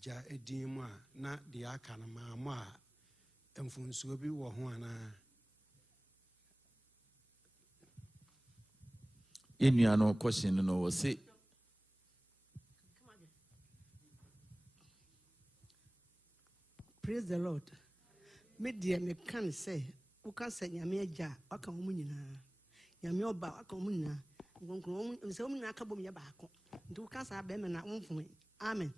agya edin mu a na de aka na maamo a mfunsuo bi wo ho ana Enuano question no was say praise the Lord. Me dear me can say who can say nyame agya aka wo nyina nyame oba aka wo nyina nkonkron nse wo nyina aka bom ye baako nti wo ka sa be me na wonfo amen.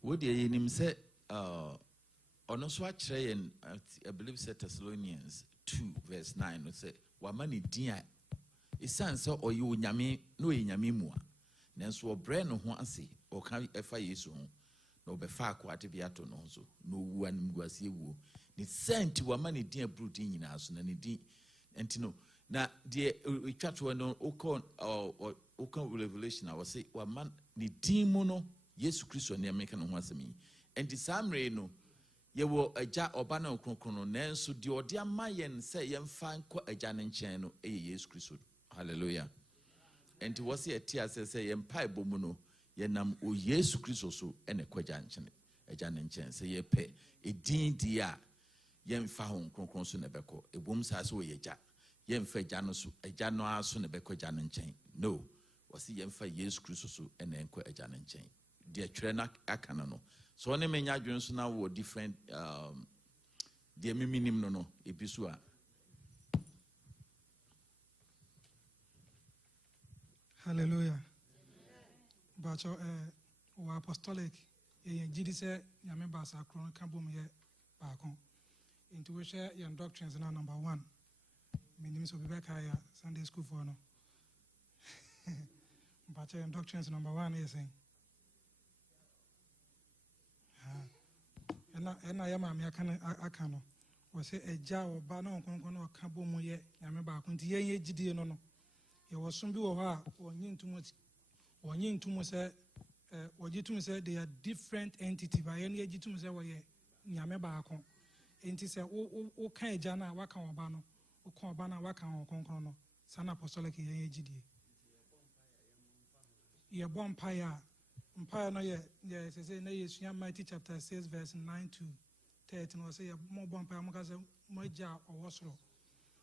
what ye nim say ono so akire yen I believe say Thessalonians 2 verse 9 no say wa mani din a esan say oyo nyame no ye nyame mu a nanso obre no ho ase o kan efa Yesu ho no be fa akwate bi ato no so no wu anim guase wu ni senti wa mani din abru din nyina so na ni din enti no na de etwato no okon revelation I was say wa man ni din mu no Yesu Kristo ne ameka no ho asemi enti samre no ye wo agya oba na okronkron no nanso de ode amayen se yemfa nko agya ne nchen no Yesu Kristo hallelujah enti wose etia se yempa ebomu no yenam o Yesu Kristo so ene kwagya nchen agya ne nchen se ye pe edin dia yemfa ho nkronkron so ne beko ebom sa so ye agya yemfa agya no so agya no aso ne beko agya ne nchen no wose yemfa Yesu Kristo so ene enko agya ne nchen de twere na akana no so one menya adwen so na wo different de miminim no ebisu a hallelujah bacho wa apostolic ye gidi se nyame ba sa kron ka bom ye baako into we share your doctrines na number 1 minim so be back higher Sunday school for no but your doctrines number 1 is saying ena ya ma me aka no wo se agya oba na onkonkon na oka bom ye nyame baako nti ye gidie no no ye wo som bi wo ha onyi ntumo se ogitum se they are different entity ba ye ne agitum se wo ye nyame baako enti se wo kan agya na waka oba no wo kan oba na waka onkonkon no sana apostolic ye gidie ye bompire Empire no ye say na Yesu Matthew chapter 6 verse 9 to 13 no say mo bon pa mo ka say mo agya owosoro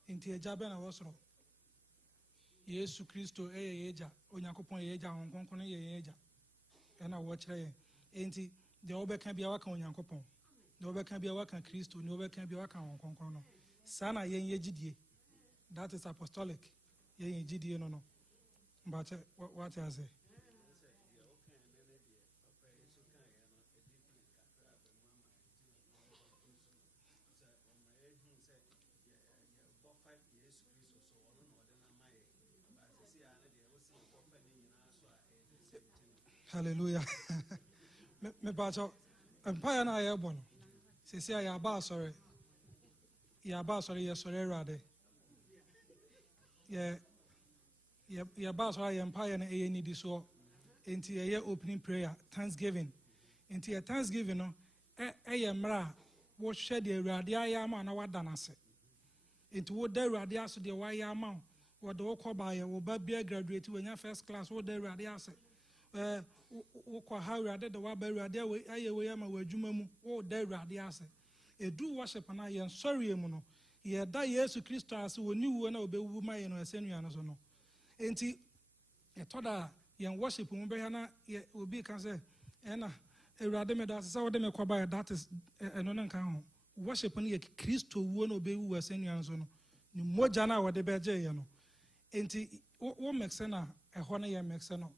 enti agya be na owosoro Yesu Kristo ye agya Onyankopon ye agya onkonkon ye agya e na wo kire ye enti de obeka bia waka Onyankopon de obeka bia waka Kristo ne obeka bia waka onkonkon no sana ye gidie that is apostolic ye gidie no but what I say hallelujah me bacho empire na ye bono se se ya ba sorry ye sorry rade ye ba sorry empire na ye need so enti ye opening prayer thanksgiving enti ye thanksgiving no ye mra wo hwe de awurade aya ma na wada na se enti wo da awurade aso de wa ya ma wo de wo ko ba ye wo ba bia graduate wo nya first class wo da awurade ase wo ha awurade de wa ba awurade aye we ya ma wo adwuma mu wo da awurade ase edu worship na ye sorry mu no ye da Yesu Kristo ase woni wu na obewu ma ye no esenua no so no enti etoda ye worship mu be na ye obi kan say ena awurade me da ase wo de me kwa ba that is eno na kan ho worship no ye Kristo wu na obewu esenua no so no ni moja na wo de be je ye no enti wo make sense na eho na ye make sense no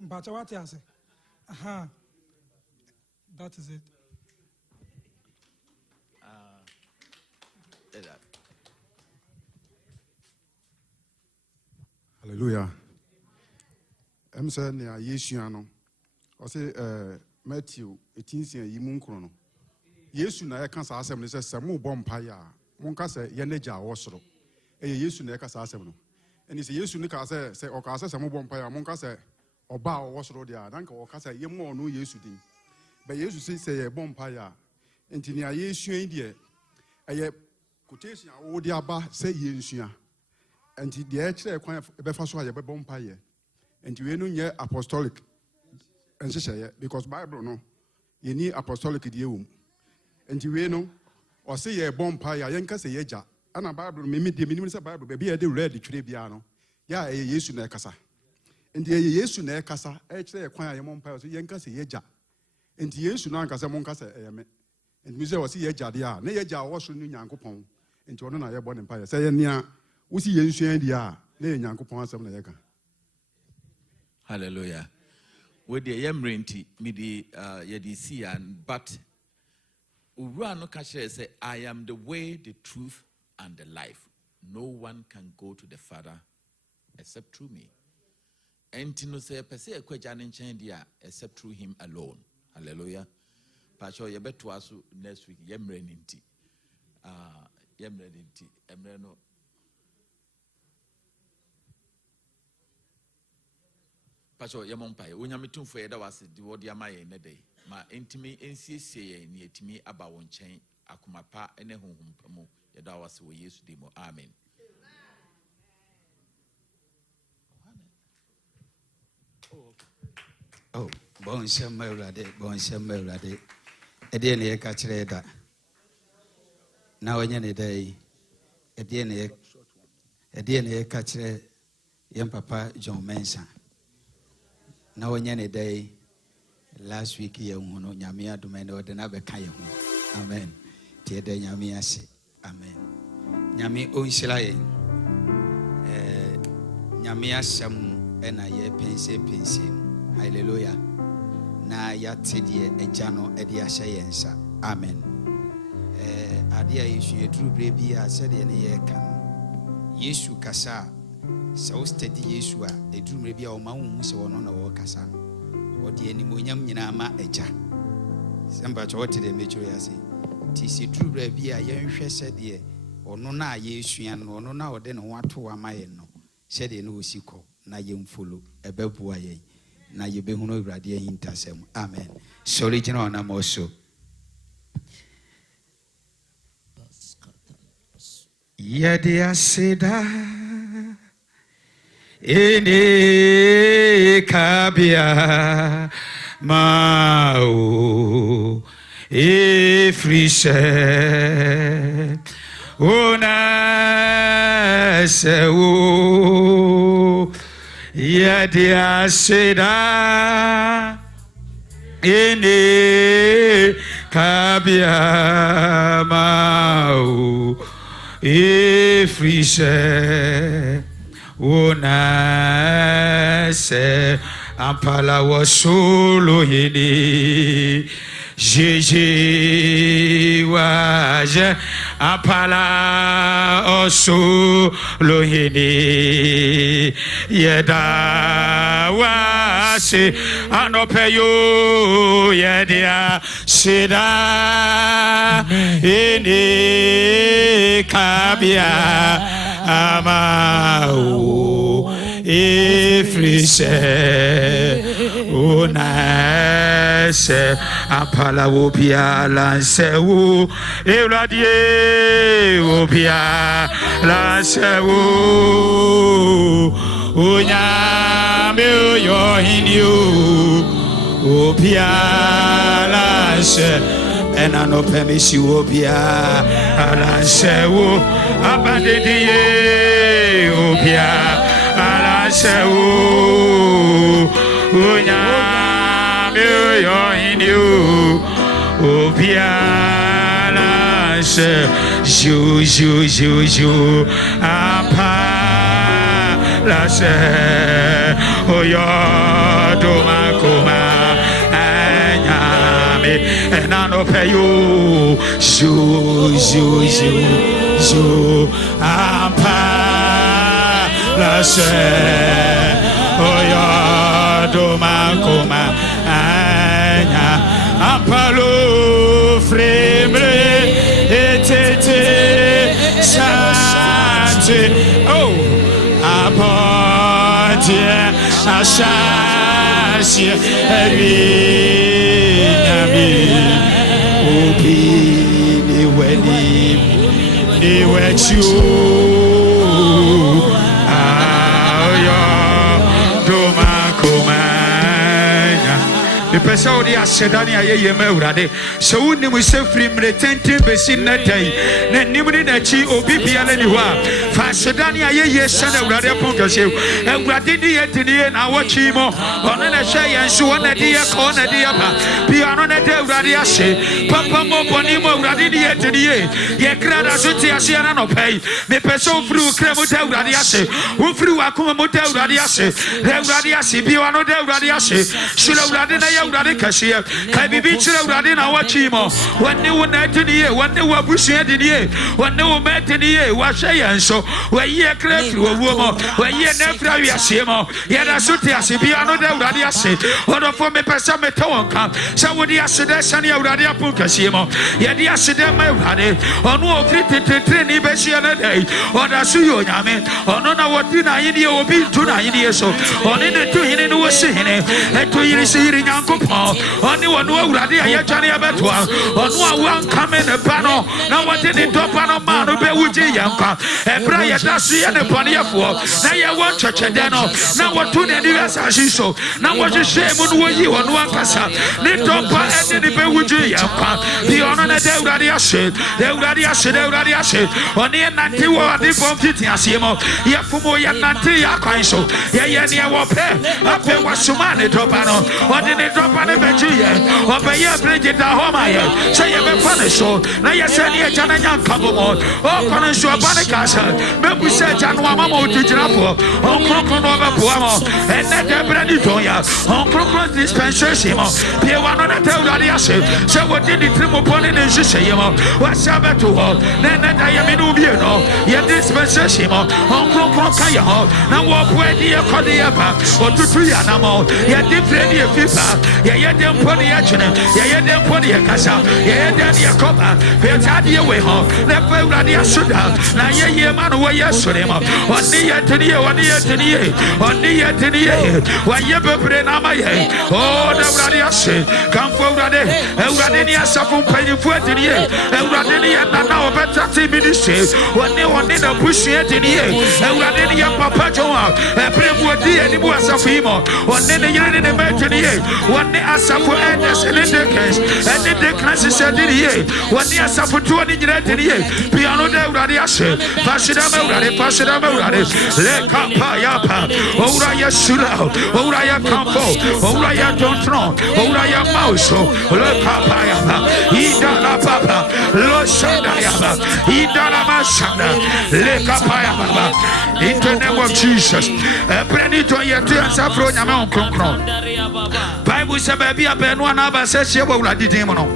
but what you say? That is it. Hallelujah. I'm saying, Yesu no. I say, Matthew 18 yimun krono. Yesu na ya kan sa asem ne se samu bompa ya. Mon ka se ye neja wosoro. Yesu na ya ka sa asem no. Eni se Yesu ne ka se o ka se samu bompa ya mon ka se oba wosoro dia danka o ka se ye mo no Yesu din. But Yesu say ye bompa ya. Enti ne Yesu en die eye quotation wo dia ba se ye nsua. Enti de e kire kwan be fa so aye be bompa ye. Enti we no nye apostolic nhyehyɛ because Bible no you need apostolic die wom enti we no or say ye bomb pa ya yenka say yeja ana Bible me me say Bible be dey read twere bia no ya Yesu na ekasa enti Yesu na ekasa e kire ye kwan ya mom pa so yenka say yeja enti Yesu na nkasa mo nkasa me enti me say o say yeja dia na yeja wo so no Nyankopɔn enti ono na ye bɔ ne pa ya say ye nia wo si yensuan dia na ye Nyankopɔn asɛm na yeka. Hallelujah. With the Yemrenti, midi Yedisi and but Urano Kasher say, I am the way, the truth, and the life. No one can go to the Father except through me. And to say, per se, a question in Chandia except through him alone. Hallelujah. Pastor, you bet to us next week, Yemrenti. Yemrenti, Emreno. Pastor Yamompai, when you meet for that was the word Yamay in a day. My intimate NCCA near to me about one chain, Akumapa, and a home, that was we used to demo. Amen. Oh, Bonsham Melade, a DNA catcher. Now, any day, a DNA catcher, young Papa John Manson. Now, any day, last week, you know, Yamia Domino, the Nabe Kayo. Amen. Tia de Yamiasi. Amen. Yami Unshilay Yamiasam and I pensim. Hallelujah. Na yatidie ejano edia shayensa. Amen. Adia issue true baby said in ye can. Yesu kasa. So steady Yeshua, a dream maybe our mountain so on a walk as or the animonium yinama eja. Somebody what did they make you say? Tis a true baby, a young said ye, or no na Yeshuan, or no now then what to no. Said in Usiko, na young follow, a bebuaye, na you be no radia intasem. Amen. Sorry, General Namoso. Yadia Seda. Ene kabia mao efrise ona sewo yadia seda ene kabia mao efrise Una se ampala wa solo hini Jiji waje ampala o solo hini Yeda wasi anopeyo yedia sida ini kabia Amao Ifrise Unase Apala Wopia Lansewu Evladie Wopia Lansewu Unyame Yohinyu Wopia Lanse and I know permisi Wopia Lansewu Abandidie Wopia Lansewu Unyame Yohinyu Wopia Lanse Ju Apa Lanse Oyodomakoma and I know pay you Ju Ampa La se Oyodomakoma Anya Ampalo Fremre Etete Sante Oh Apotia Ashasia Obi ni weni ni wechu ayo doma kumanya me pesa odi asedani ayeye ma urade so woni mu se firi mre tenten besi natai na nimri na chi obi biala ni ho a fa asedani ayeye sana urade ponkase urade di yetini na wachi mo ono na hye yen so ona di ye ko na di ye ba bi ano na de urade ase papa mo boni mo urade di yetini ye krada so ti ase na no pai me pesa ofiri ukra mo ta urade ase ofiri wakoma mo ta urade ase urade ase bi ano de urade ase shira urade na ya urade kase kai bibi chira urade na wachi mo wanne wo na tini ye wanne wo abusia di ye wanne wo ma tini ye wa hye yen so wa ye kra firi wo mo wa ye na fira wi ase mo ye da so ti ase bi ano de urade ase odo fo me pesa me to wonka sa wo di ase de sane urade apu kase mo ye di ase de ma urade ono ofiri tetetre ni be hye na dai oda so yo nyame ono na wodi na yin ye obi tu na yin ye so oni ne tu yin ne wo se hine eto yiri se yiri nyankopon oni wono urade aye twane abetoa ono awan kame ne ba no na wodi ne dopa no ma no be wuji yanka ebra ye da so ye ne bone yefo na ye won chechede no na wotu ne ni asasi so na wo hye mu no wo yi ono ankasa ne dopa ene ne be wuji yanka bi ono na de urade ase oni nante wo ade bom fiti ase mo ye fumo ye nante ya kwan so ye ne wo pe ape wasuma ne dopa no odi ne dopa ne be ji ye obe ye bridge da homa ye say ye be fane so na ye se ne jana nyanka mo o kono so ba ne kasa me bu se janu ama mo tijira fo on krokro no be boa mo ene de bredi ton ya on krokro dispensation mo pe wa no na te urade ase se wo di di trimo pone ne hye ye mo wa sabe to ho ne da ye me no bi no ye dispensation mo on krokro ka ye ho na wo bo edi ye kode ye ba otutu ya na mo ye di fredi ye fifa ye de mpone ye chene ye de mpone ye kasa ye de ye koba pe ta di ye we ho ne fa urade asuda na ye ma no wo ye sore mo oni ye tini ye wa ye bebre na ma ye o da urade ase kan fo urade ni asafo mpani fu tini ye urade ni ye na obeta ti ministry oni na bushi tini ye urade ni ye papa joa ebremu odi eni bu asafo imo oni ne yire ne metini ye oni asafo enes ne dekes eni dekes se tini ye oni asafo tu oni nyire tini ye piano de urade ase fasida me urade le kapa ya pa ora ya sura ora ya kampo ora ya dontron ora ya mauso le kapa ya pa ida la papa lo shanda ya pa ida la mashanda le kapa ya pa in the name of Jesus prenito ye tu ansafro nyame on kronkron Bible say baby abenu na ba se hye wo urade din mo no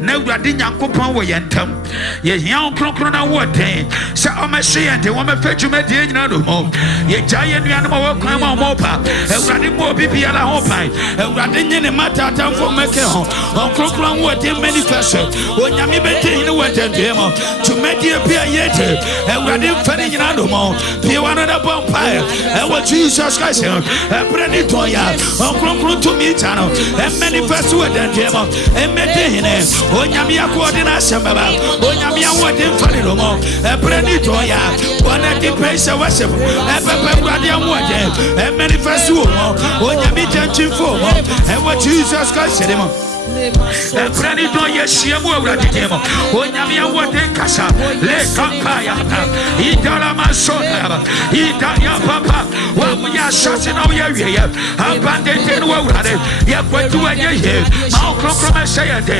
na urade nyankopon wo yentam ye hia on kronkron na wo den se o me hye ente wo me fadwuma die nyina no mo ye jaye nuane mo wo kwan mo pa urade mo bibia la ho pan urade nyene matata fo meke ho on kronkron wo den manifest o nyame beti ni wo den mo to medie bia yete urade fani nyina no mo bi wana na bon pa e wo Jesus Christ e brani to ya on kronkron to me channel e manifest wo den mo e mede hine o nyame akode na asembaba o nyame awode fani no mo e brani to ya wana di praise worship e pepe urade amode e manifest wo mo o nyame janchi fo mo e wo Jesus Christ e mo Prani do yeshia mo urade demo onyame awode kasa le kampaya idara masona idaya papa wa muya shase na ye wie abande ten wo urade ye kwatu anye ye ma okronkro me say de e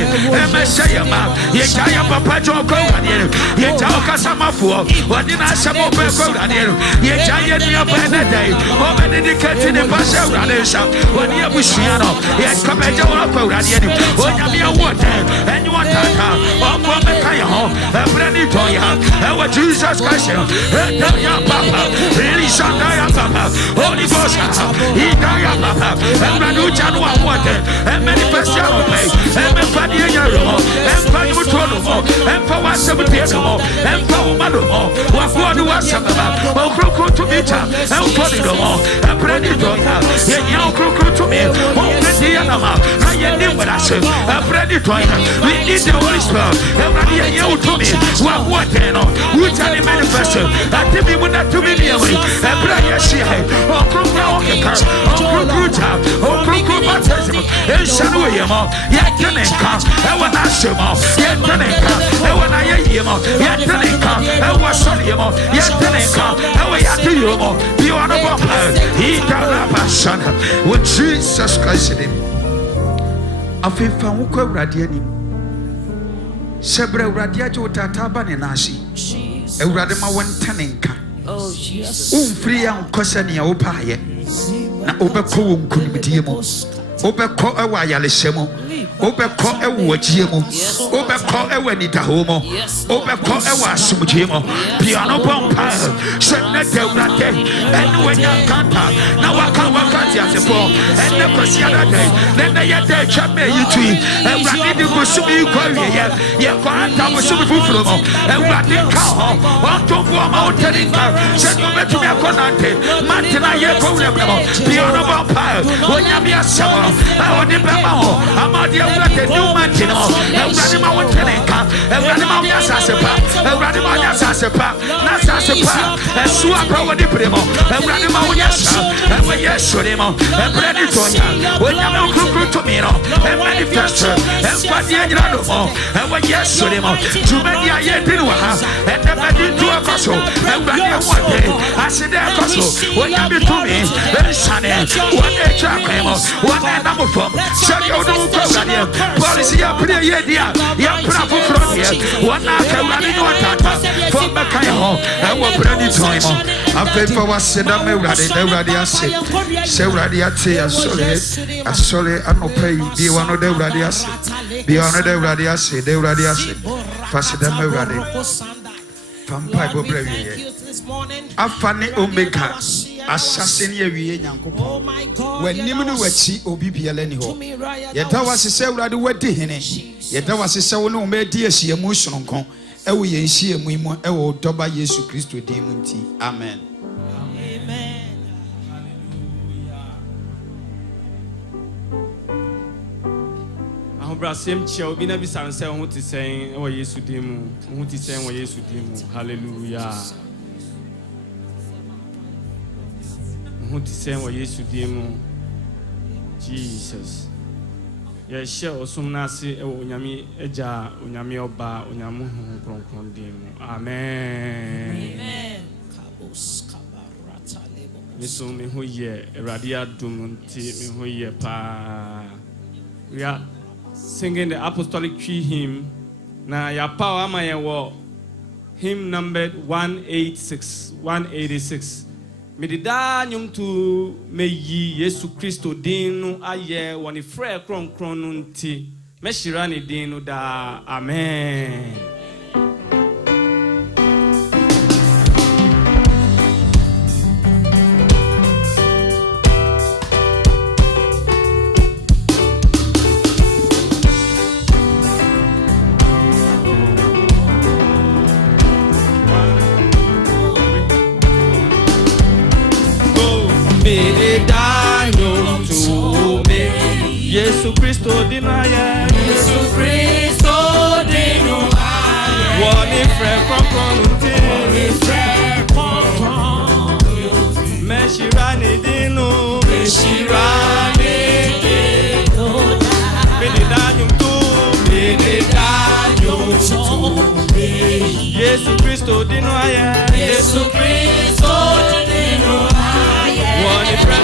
me say ma ye jaya papa jo ko urade ye jaya kasa mafo wodi na asemo pe ko urade ye jaya ni abana dai o me dedicate ne ba say urade sha wodi abushia no ye kabeja wo ko urade Onyamia water, and you want to Jesus Christ, Papa, release Papa, Holy Ghost, Papa, and Ranuchan water, and manifest your way, and Fania, and Panutono, and for 170, and for Malumo, what was about, or Crocro to meet her, and Polino, and Preditoya, and young Crocro to me, I am what I said. We need the Holy Spirit. Everybody, you to me. What which are the manifesto? That the people not to be the way. Everybody, she had. Oh, Kruka, oh, Kruka, oh, Kruka, baptism. Shanu Yamo, Yataneka, Ewanashimo, Yataneka, Ewanayamo, Yataneka, Ewasoniamo, Yataneka, Ewayatimo, the honorable Italabashana, with Jesus Christ in him. A faithful radiani. Sebra radiajo tataba nenashi. Euradema wantanenka. Free and Cosania opaye. Na obeko kunimitiemo. Obeko ewayalesemo. Obeko ewajiemo. Obeko ewanitahomo. Obeko ewasumujemo. Piano pompa. Senete urate. And when you can't, now I can't work at Yasefo. And the Cosiana day. Then they had their chapter you tree. And Radin was Sumi Korea. Yakwanta was Sumi Fufumo. And Radin Kaho. On top of mountain. Send over to me a conante. Martina Yako. Piano pompa. When you be a summer. I want the Bamo. Amadia Rate, New Mantino. And Radima Wantaneka. And Radima Yasasepa. And Radima Yasasepa. Nasasepa. And Suapa with the Primo. And Radima Yasa. And we yes, Solimo. And Preditonia. When you know Kruku Tomino. And Manifestor. And Fadiano. And we yes, Solimo. Too many are yet in Waha. And the Badin to a Cosso. And Radia one day. I said, Cosso. When you be to me. Very sunny. One day, Chakamo. One day, number from. Shadow no program. Policy up here, yeah. Young Prafu from here. One night, I'm running on Tata. From Bakayo. And we're pretty time. I'm faithful was said, I'm ready. They're ready. I say, Radiate, I solely, I'm not paying. Be one of the radias. Be one of the radias. They radias. Pass them ready. From Bible Brave. Afani Omega. Assassin ye Yanko. When Nimunu Wechi Obi Pialeni ho. Yet that was a several wedding. Yet that was a several made dear she emotion on con. Ewe yen she a muimo, ewo doba Yesu Christo demunti. Amen. Same child, we never say what is saying, or yes, demo, what is saying, or yes, demo. Hallelujah. What is saying, or yes, demo. Jesus. Yes, shall some nasi, Unyami, Eja, Unyami Oba, Unyamu, demo. Amen. Miss me who ye, Radia Dumunti, me who ye pa. We are singing the apostolic tree hymn. Na ya power my war. Hymn numbered 186. Medida nyum tu meyi Yesu Christo dinu aye wani frere kron nunti. Meshirani dinu da. Amen. Yesu Christo dinaya. Yesu Christo dinaya. Wani frere konti. Meshirani dinu. Meshirani dinu. Medidanyum tu. Yesu Christo dinaya. Yesu Christo dinaya. Wani frere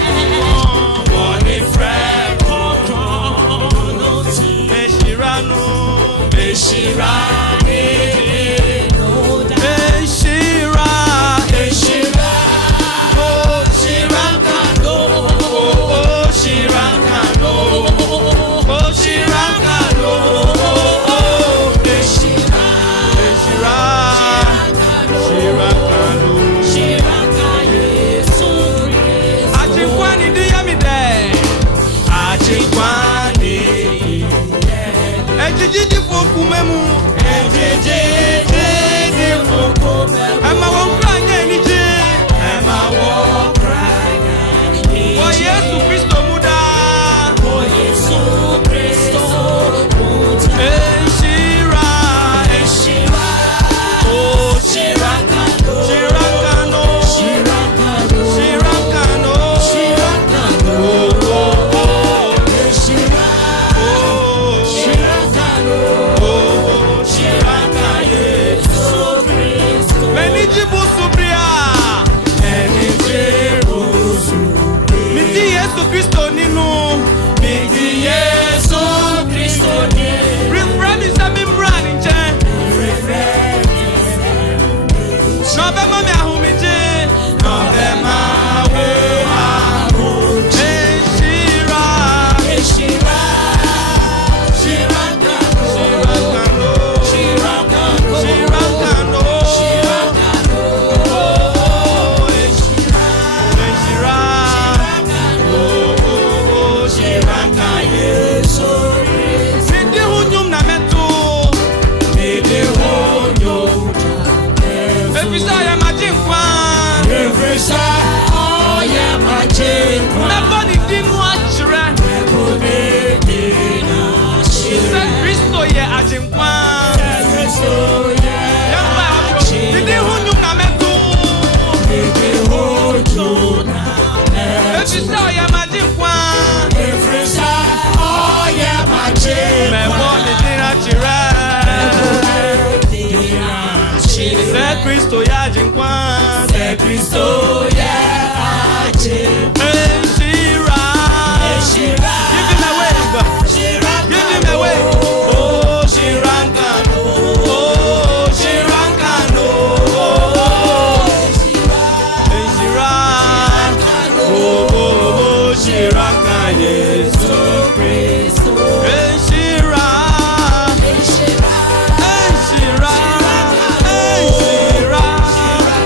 Christo, yeah, Achim. Shira. Give him a wave. Give him a wave. Oh, Shirankano. Oh, Shirankano. Shirankano. Oh, Shirankano. So great.